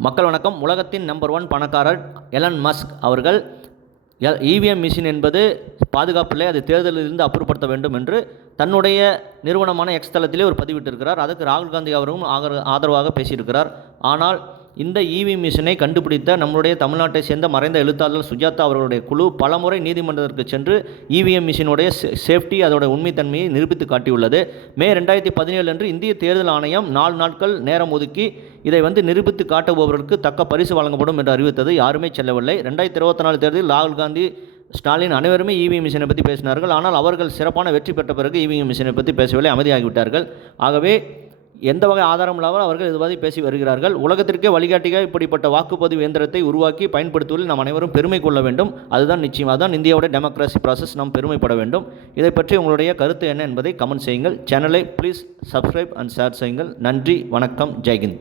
மக்கள் வணக்கம். உலகத்தின் நம்பர் 1 பணக்காரர் எலன் மஸ்க் அவர்கள் இவிஎம் மிஷின் என்பது பாதுகாப்பில்லை, அது தேர்தலில் இருந்து அப்புறப்படுத்த வேண்டும் என்று தன்னுடைய நிறுவனமான எக்ஸ் தளத்திலே ஒரு பதிவிட்டிருக்கிறார். அதுக்கு ராகுல் காந்தி அவரும் ஆதரவாக பேசியிருக்கிறார். ஆனால் இந்த இவிஎம் மிஷினை கண்டுபிடித்த நம்முடைய தமிழ்நாட்டை சேர்ந்த மறைந்த எழுத்தாளர் சுஜாதா அவர்களுடைய குழு பலமுறை நீதிமன்றத்திற்கு சென்று இவிஎம் மிஷினுடைய சேஃப்டி, அதோட உண்மைத்தன்மையை நிரூபித்து காட்டியுள்ளது. மே 2017 அன்று இந்திய தேர்தல் ஆணையம் 4 நாட்கள் நேரம் ஒதுக்கி இதை நிரூபித்து காட்டுபவர்களுக்கு தக்க பரிசு வழங்கப்படும் என்று அறிவித்தது. யாருமே செல்லவில்லை. 2024 தேர்தலில் ராகுல் காந்தி, ஸ்டாலின் அனைவருமே இவிஎம் மிஷினை பற்றி பேசினார்கள். ஆனால் அவர்கள் சிறப்பான வெற்றி பெற்ற பிறகு இவிஎம் மிஷினை பற்றி பேசவில்லை, அமைதியாகிவிட்டார்கள். ஆகவே எந்த வகை ஆதாரம் இல்லாமல் அவர்கள் இதுவாதி பேசி வருகிறார்கள். உலகத்திற்கே வழிகாட்டியாக இப்படிப்பட்ட வாக்குப்பதிவு இயந்திரத்தை உருவாக்கி பயன்படுத்துவதில் நாம் அனைவரும் பெருமை கொள்ள வேண்டும். அதுதான் நிச்சயம். அதுதான் இந்தியாவோட டெமோக்ராசி ப்ராசஸ். நாம் பெருமைப்பட வேண்டும். இதை பற்றி உங்களுடைய கருத்து என்ன என்பதை கமெண்ட் செய்யுங்கள். சேனலை ப்ளீஸ் சப்ஸ்கிரைப் அண்ட் ஷேர் செய்யுங்கள். நன்றி, வணக்கம், ஜெய்ஹிந்த்.